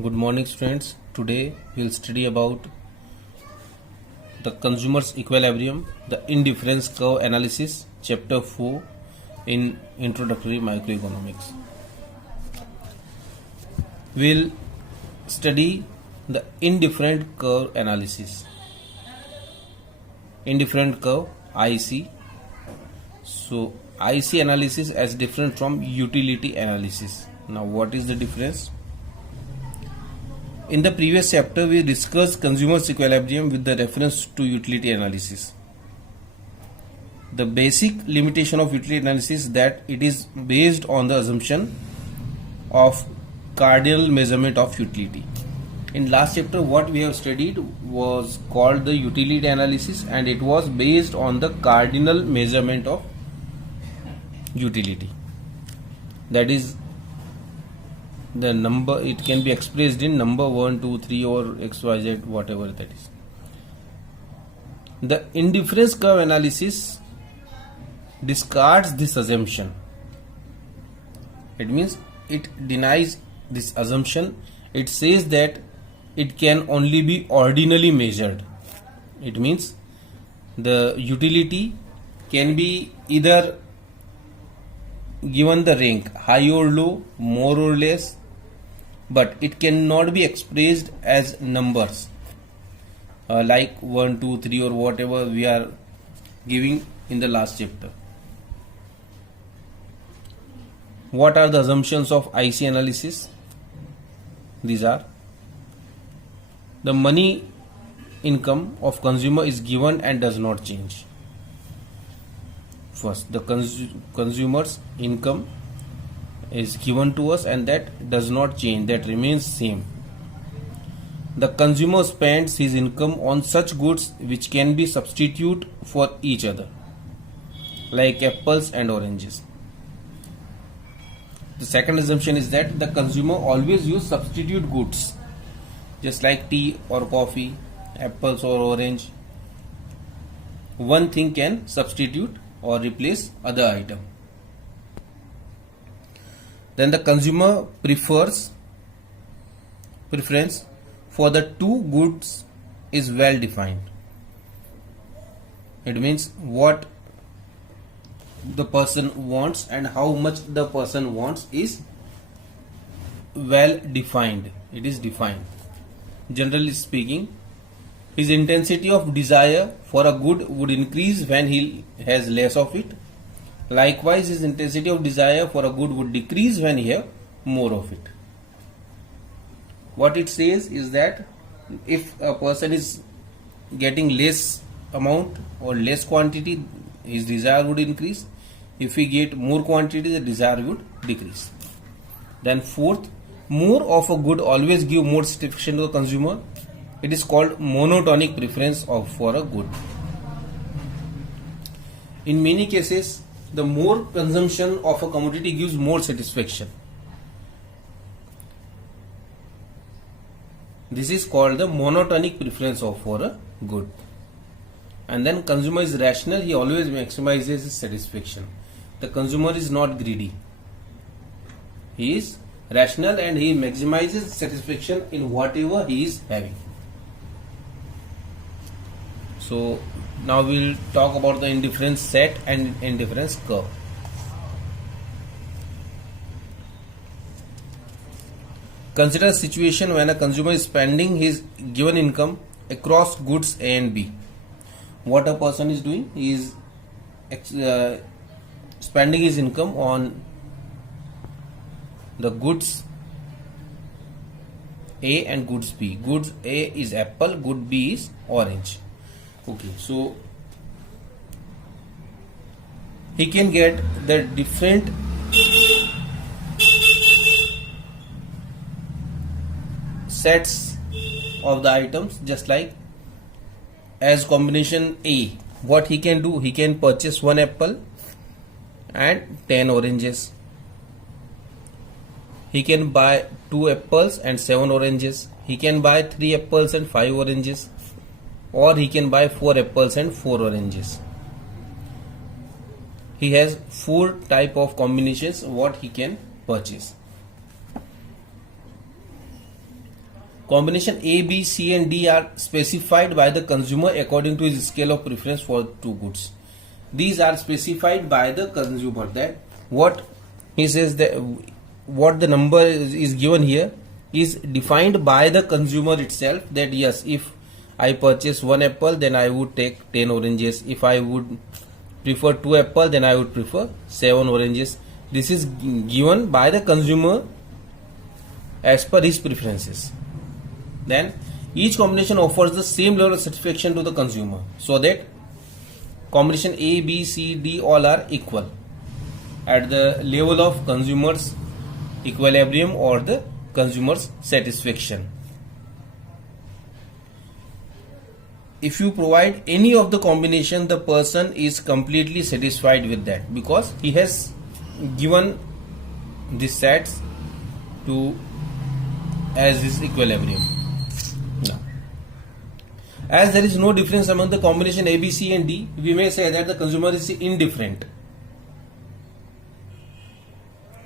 Good morning, students. Today we'll study about the consumer's equilibrium, the indifference curve analysis, chapter 4 in introductory microeconomics. We'll study the indifferent curve analysis. Indifferent curve IC. So IC analysis as different from utility analysis. Now what is the difference? In the previous chapter, we discussed consumer's equilibrium with the reference to utility analysis. The basic limitation of utility analysis is that it is based on the assumption of cardinal measurement of utility. In last chapter, what we have studied was called the utility analysis, and it was based on the cardinal measurement of utility. That is the number. It can be expressed in number 1, 2, 3 or XYZ, whatever that is. The indifference curve analysis discards this assumption. It means it denies this assumption. It says that it can only be ordinally measured. It means the utility can be either given the rank high or low, more or less, but it cannot be expressed as numbers like 1, 2, 3 or whatever we are giving in the last chapter. What are the assumptions of IC analysis? These are: the money income of consumer is given and does not change. First, the consumer's income is given to us and that does not change, that remains same. The consumer spends his income on such goods which can be substitute for each other, like apples and oranges. The second assumption is that the consumer always use substitute goods, just like tea or coffee, apples or orange. One thing can substitute or replace other item. Then the consumer preference for the two goods is well defined. It means what the person wants and how much the person wants is well defined. It is defined. Generally speaking, his intensity of desire for a good would increase when he has less of it. Likewise, his intensity of desire for a good would decrease when he has more of it. What it says is that if a person is getting less amount or less quantity, his desire would increase. If he get more quantity, the desire would decrease. Then fourth, more of a good always give more satisfaction to the consumer. It is called monotonic preference for a good. In many cases, the more consumption of a commodity gives more satisfaction. This is called the monotonic preference for a good. And then consumer is rational, he always maximizes his satisfaction. The consumer is not greedy. He is rational and he maximizes satisfaction in whatever he is having. So now we will talk about the indifference set and indifference curve. Consider a situation when a consumer is spending his given income across goods A and B. What a person is doing, he is spending his income on the goods A and goods B. Goods A is apple, good B is orange. Okay, so he can get the different sets of the items, just like as combination A. What he can do, he can purchase 1 apple and 10 oranges. He can buy 2 apples and 7 oranges. He can buy 3 apples and 5 oranges. Or he can buy 4 apples and 4 oranges. He has 4 type of combinations what he can purchase. combination A, B, C and D are specified by the consumer according to his scale of preference for two goods. These are specified by the consumer, that what he says, that what the number is given here is defined by the consumer itself, that yes, if I purchase one apple, then I would take 10 oranges. If I would prefer 2 apples, then I would prefer 7 oranges. This is given by the consumer as per his preferences. Then each combination offers the same level of satisfaction to the consumer, so that combination A, B, C, D all are equal at the level of consumer's equilibrium or the consumer's satisfaction. If you provide any of the combination, the person is completely satisfied with that, because he has given these sets to as his equilibrium. Now, as there is no difference among the combination A, B, C and D, we may say that the consumer is indifferent.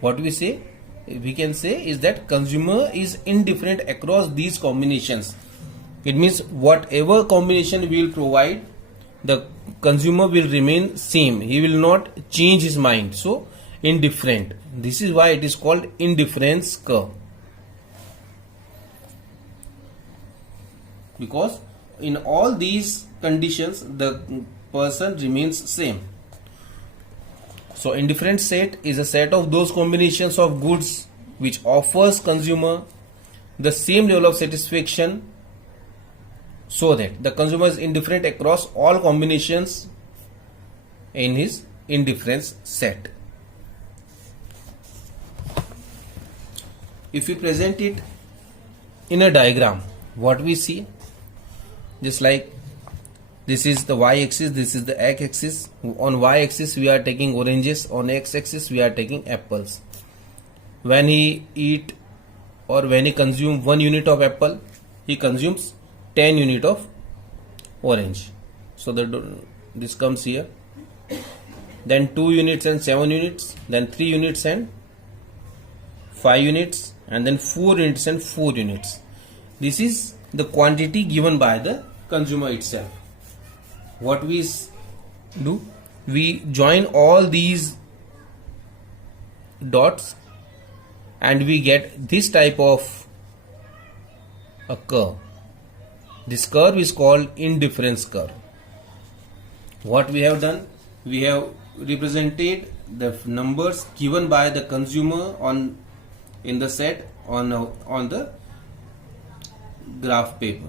What we say, we can say is that consumer is indifferent across these combinations. It means whatever combination we will provide, the consumer will remain same. He will not change his mind. So indifferent. This is why it is called indifference curve. Because in all these conditions, the person remains same. So indifferent set is a set of those combinations of goods which offers consumer the same level of satisfaction, so that the consumer is indifferent across all combinations in his indifference set. If we present it in a diagram, what we see, just like this is the y-axis, this is the x-axis. On y-axis we are taking oranges, on x-axis we are taking apples. When he eat or when he consume 1 unit of apple, he consumes 10 unit of orange. So this comes here. Then 2 units and 7 units, then 3 units and 5 units, and then 4 units and 4 units. This is the quantity given by the consumer itself. What we do, we join all these dots and we get this type of a curve. This curve is called indifference curve. What we have done, we have represented the numbers given by the consumer in the set on the graph paper.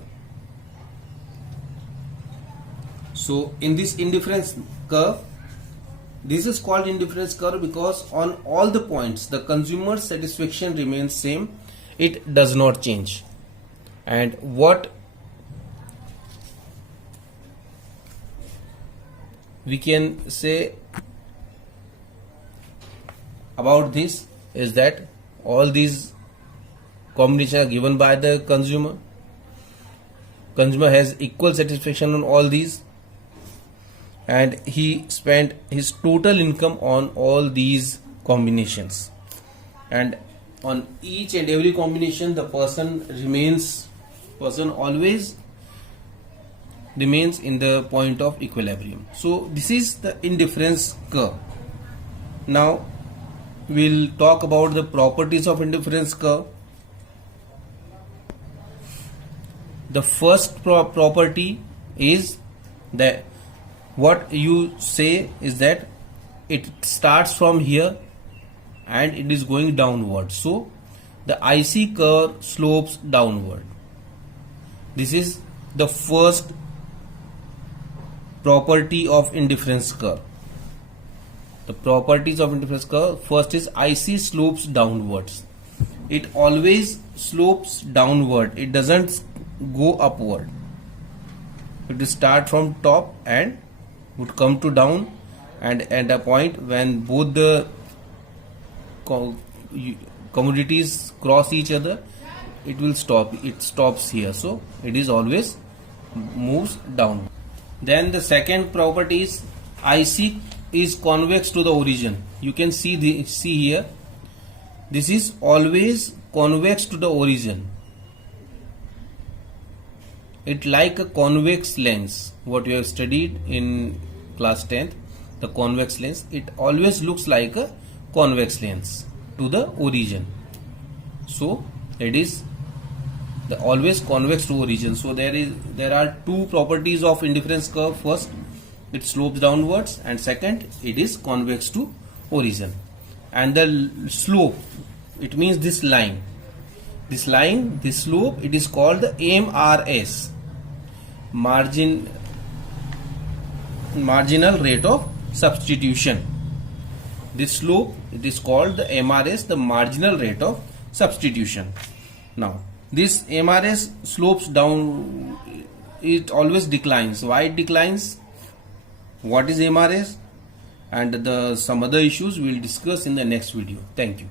So in this indifference curve, this is called indifference curve because on all the points the consumer's satisfaction remains same. It does not change. And what we can say about this is that all these combinations are given by the consumer. Consumer has equal satisfaction on all these, and he spent his total income on all these combinations, and on each and every combination the person always remains in the point of equilibrium. So this is the indifference curve. Now we'll talk about the properties of indifference curve. The first property is that what you say is that it starts from here and it is going downward. So the IC curve slopes downward. This is the first property of indifference curve. The properties of indifference curve, first is IC slopes downwards. It always slopes downward. It doesn't go upward. It will start from top and would come to down, and at a point when both the commodities cross each other, it will stop. It stops here. So it is always moves down. Then the second property is IC is convex to the origin. You can see here. This is always convex to the origin. it like a convex lens, what you have studied in class 10th, the convex lens, it always looks like a convex lens to the origin. So it is the always convex to origin. So there are two properties of indifference curve. First, it slopes downwards, and second, it is convex to origin. And the slope, it means this line, this slope, it is called the MRS, marginal rate of substitution. This slope, it is called the MRS, the marginal rate of substitution. Now this MRS slopes down, it always declines. Why it declines? What is MRS? And some other issues we will discuss in the next video. Thank you.